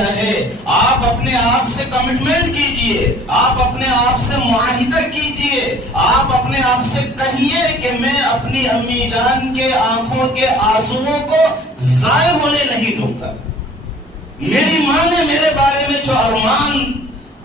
کیا ہے؟ آپ اپنے آپ سے کمٹمنٹ کیجئے، آپ اپنے آپ سے معاہدہ کیجئے، آپ اپنے آپ سے کہیے کہ میں اپنی امی جان کے آنکھوں کے آنسوؤں کو ضائع ہونے نہیں دوں گا۔ میری ماں نے میرے بارے میں جو ارمان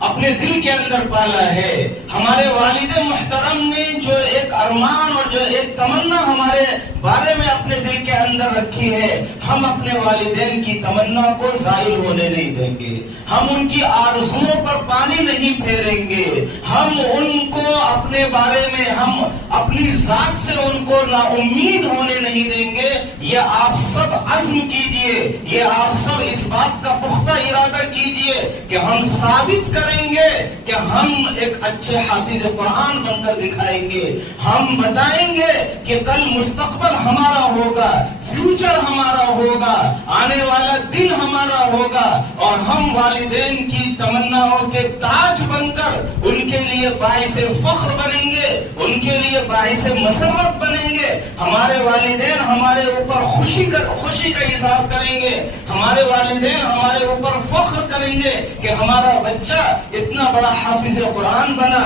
اپنے دل کے اندر پالا ہے، ہمارے والد محترم نے جو ایک ارمان اور جو ایک تمنا ہمارے بارے میں اپنے دل کے اندر رکھی ہے، ہم اپنے والدین کی تمنا کو زائل ہونے نہیں دیں گے، ہم ان کی آرزوؤں پر پانی نہیں پھیریں گے، ہم ان کو اپنے بارے میں، ہم اپنی ذات سے ان کو نا امید ہونے نہیں دیں گے۔ یہ آپ سب عزم کیجئے، یہ آپ سب اس بات کا پختہ ارادہ کیجئے کہ ہم ثابت کریں گے کہ ہم ایک اچھے حافظ قرآن بن کر دکھائیں گے، ہم بتائیں گے کہ کل مستقبل ہمارا ہوگا، فیوچر ہمارا ہوگا، آنے والا دن ہمارا ہوگا، اور ہم والدین کی تمناؤں کے تاج بن کر ان کے لیے باعث فخر بنیں گے، ان کے لیے باعث مسرت بنیں گے۔ ہمارے والدین ہمارے اوپر خوشی کا اظہار کریں گے، ہمارے والدین ہمارے اوپر فخر کریں گے کہ ہمارا بچہ اتنا بڑا حافظ قرآن بنا،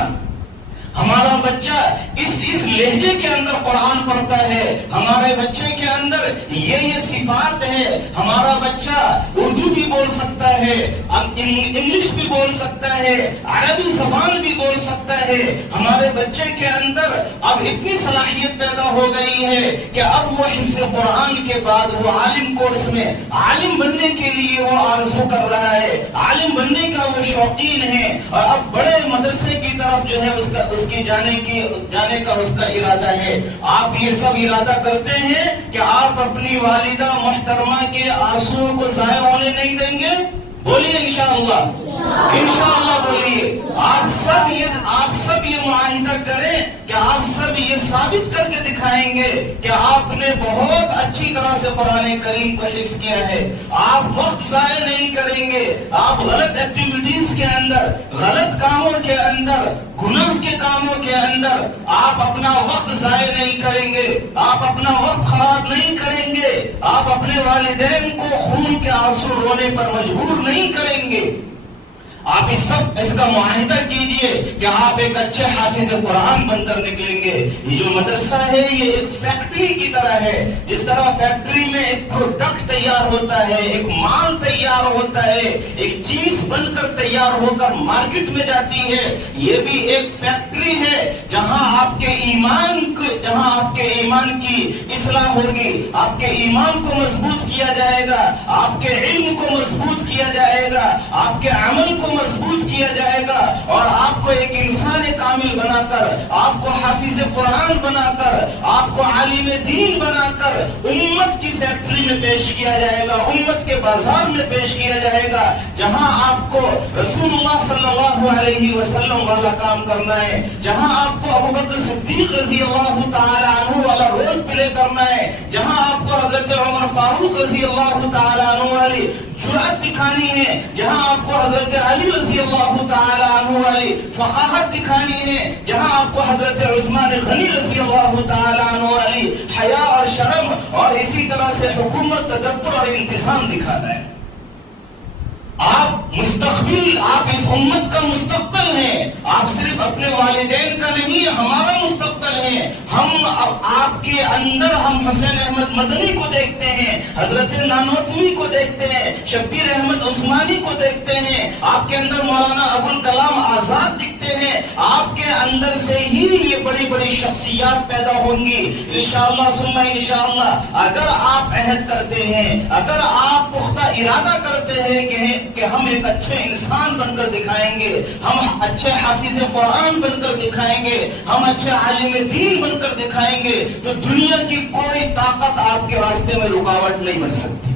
ہمارا بچہ اس لہجے کے اندر قرآن پڑھتا ہے، ہمارے بچے کے اندر یہ صفات ہے، ہمارا بچہ اردو بھی بول سکتا ہے، انگلش بھی بول سکتا ہے، عربی زبان بھی بول سکتا ہے۔ ہمارے بچے کے اندر اب اتنی صلاحیت پیدا ہو گئی ہے کہ اب وہ حفظ قرآن کے بعد وہ عالم کورس میں عالم بننے کے لیے وہ آرزو کر رہا ہے، عالم بننے کا وہ شوقین ہے، اور اب بڑے مدرسے کی طرف جو ہے اس کی جانے کا اس کا ارادہ ہے۔ آپ یہ سب ارادہ کرتے ہیں کہ آپ اپنی والدہ محترمہ کے آنسوؤں کو ضائع ہونے نہیں دیں گے؟ بولیے انشاءاللہ، انشاءاللہ بولیے۔ آپ سب یہ معاہدہ کریں کہ آپ سب یہ ثابت کر کے دکھائیں گے کہ آپ نے بہت اچھی طرح سے قرآن کریم کو حفظ کیا ہے، آپ وقت ضائع نہیں کریں گے، آپ غلط ایکٹیویٹیز کے اندر، غلط کاموں کے اندر، گناہ کے کاموں کے اندر آپ اپنا وقت ضائع نہیں کریں گے، آپ اپنا وقت خراب نہیں کریں گے، آپ اپنے والدین کو خون کے آنسو رونے پر مجبور نہیں کریں گے۔ آپ اس کا معاہدہ کیجئے کہ آپ ایک اچھے حافظ قرآن بن کر نکلیں گے۔ یہ جو مدرسہ ہے یہ ایک فیکٹری کی طرح ہے، جس طرح فیکٹری میں ایک پروڈکٹ تیار ہوتا ہے، ایک مال تیار ہوتا ہے، ایک چیز بن کر تیار ہو کر مارکیٹ میں جاتی ہے، یہ بھی ایک فیکٹری ہے جہاں آپ کے ایمان کی اصلاح ہوگی، آپ کے ایمان کو مضبوط کیا جائے گا، آپ کے علم کو مضبوط کیا جائے گا، آپ کے عمل کو مضبوط کیا جائے گا، اور آپ کو ایک انسان کامل بنا کر، آپ کو حافظ قرآن بنا کر، آپ کو عالم دین بنا کر امت کی فیکٹری میں پیش کیا جائے گا، امت کے بازار میں پیش کیا جائے گا، جہاں آپ کو رسول اللہ صلی اللہ علیہ وسلم والا کام کرنا ہے، جہاں آپ کو ابوبکر صدیق رضی اللہ تعالی عنہ والا رول پلے کرنا ہے، جہاں آپ کو حضرت عمر فاروق رضی اللہ تعالی عنہ والی جرأت دکھانی ہے، جہاں آپ کو حضرت علی رضی اللہ تعالی عنہ والی فخامت دکھانی ہے، جہاں آپ کو حضرت عثمان غنی رضی اللہ تعالی عنہ والی حیا اور شرم اور اسی طرح سے حکومت، تدبر اور انتظام دکھانا ہے۔ آپ اس امت کا مستقبل ہیں، آپ صرف اپنے والدین کا نہیں، ہمارا مستقبل ہے۔ ہم آپ کے اندر ہم حسین احمد مدنی کو دیکھتے ہیں، حضرت نانوتوی کو دیکھتے ہیں، شبیر احمد عثمانی کو دیکھتے ہیں، آپ کے اندر مولانا ابوالکلام آزاد دکھتے ہیں، آپ کے اندر سے ہی یہ بڑی بڑی شخصیات پیدا ہوں گی انشاءاللہ ثم انشاءاللہ۔ اگر آپ عہد کرتے ہیں، اگر آپ پختہ ارادہ کرتے ہیں کہ ہم ایک اچھے انسان بن کر دکھائیں گے، ہم اچھے حافظ قرآن بن کر دکھائیں گے، ہم اچھے عالم دین بن کر دکھائیں گے، تو دنیا کی کوئی طاقت آپ کے راستے میں رکاوٹ نہیں بن سکتی۔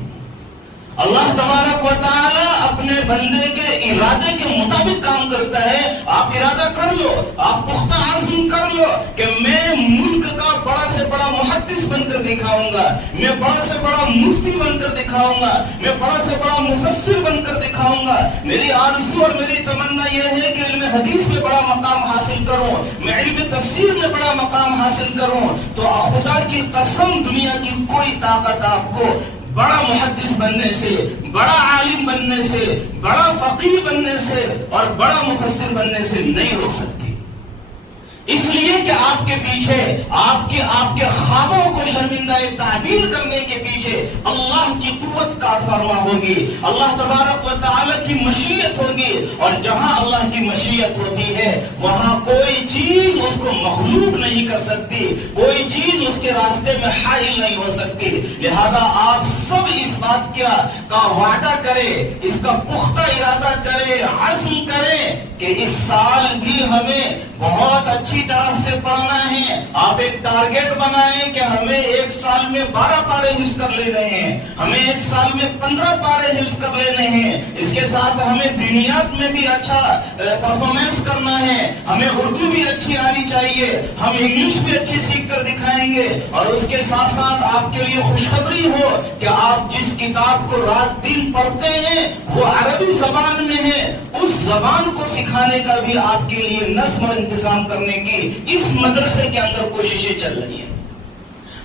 اللہ تبارک و تعالی اپنے بندے کے ارادے کے مطابق کام کرتا ہے۔ آپ ارادہ کر لو، آپ پختہ عزم کر لو کہ میں ملک کا بڑا سے بڑا محدث بن کر دکھاؤں گا، میں بڑا سے بڑا مفتی بن کر دکھاؤں گا، میں بڑا سے بڑا مفسر بن کر دکھاؤں گا۔ میری آرزو اور میری تمنا یہ ہے کہ علم حدیث میں بڑا مقام حاصل کروں، میں علم تفسیر میں بڑا مقام حاصل کروں، تو خدا کی قسم دنیا کی کوئی طاقت آپ کو بڑا محدث بننے سے، بڑا عالم بننے سے، بڑا فقیہ بننے سے اور بڑا مفسر بننے سے نہیں ہو سکتی، اس لیے کہ آپ کے پیچھے آپ کے خوابوں کو شرمندہ تعبیر کرنے کے پیچھے اللہ کی قوت کار فرما ہوگی، اللہ تبارک و تعالی کی مشیت ہوگی، اور جہاں اللہ کی مشیت ہوتی ہے وہاں کوئی چیز اس کو مغلوب نہیں کر سکتی، کوئی چیز اس کے راستے میں حائل نہیں ہو سکتی۔ لہذا آپ سب اس بات کا وعدہ کریں، اس کا پختہ ارادہ کریں، عزم کریں کہ اس سال بھی ہمیں بہت اچھی طرح سے پڑھنا ہے۔ آپ ایک ٹارگیٹ بنائیں کہ ہمیں ایک سال میں 12 پارے حفظ کر لینے ہیں، ہمیں ایک سال میں 15 پارے حفظ کر لینے ہیں، اس کے ساتھ ہمیں دینیات میں بھی اچھا پرفارمنس کرنا ہے، ہمیں اردو بھی اچھی آنی چاہیے، ہم انگلش بھی اچھی سیکھ کر دکھائیں گے، اور اس کے ساتھ ساتھ آپ کے لیے خوشخبری ہو کہ آپ جس کتاب کو رات دن پڑھتے ہیں وہ عربی زبان میں ہے، اس زبان کو سکھانے کا بھی آپ کے لیے نظم و انتظام کرنے کی اس مدرسے کے اندر کوششیں چل رہی ہیں۔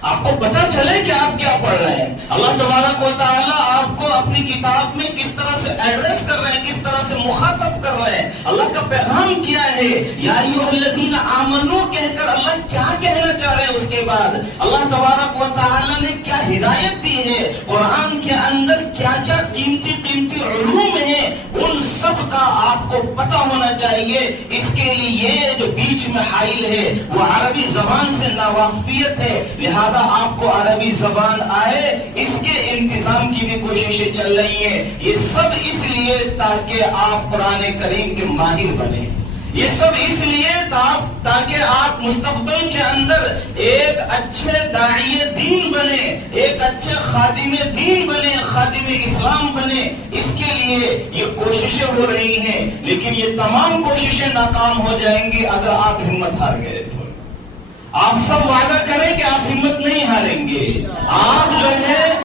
آپ کو پتہ چلے کہ آپ کیا پڑھ رہے ہیں، اللہ تبارک و تعالیٰ آپ کو اپنی کتاب میں کس طرح سے ایڈریس کر رہے ہیں، کس طرح سے مخاطب کر رہے ہیں، اللہ کا پیغام کیا ہے، یا ایھا الذین آمنو کہہ کر اللہ کیا کہنا چاہ رہے ہیں، اس کے بعد اللہ تبارک و تعالیٰ نے کیا ہدایت دی ہے، قرآن کے اندر کیا کیا قیمتی علوم ہیں، ان سب کا آپ کو پتہ ہونا چاہیے۔ اس کے لیے جو بیچ میں حائل ہے وہ عربی زبان سے ناواقفیت ہے، لہذا آپ کو عربی زبان آئے، اس کے انتظام کی بھی کوششیں چل رہی ہیں۔ یہ سب اس لیے تاکہ آپ قرآن کریم کے ماہر بنیں، یہ سب اس لیے تاکہ آپ مستقبل کے اندر ایک اچھے داعی دین بنے، ایک اچھے خادم دین بنے، خادم اسلام بنے، اس کے لیے یہ کوششیں ہو رہی ہیں، لیکن یہ تمام کوششیں ناکام ہو جائیں گی اگر آپ ہمت ہار گئے تو۔ آپ سب وعدہ کریں کہ آپ ہمت نہیں ہاریں گے، آپ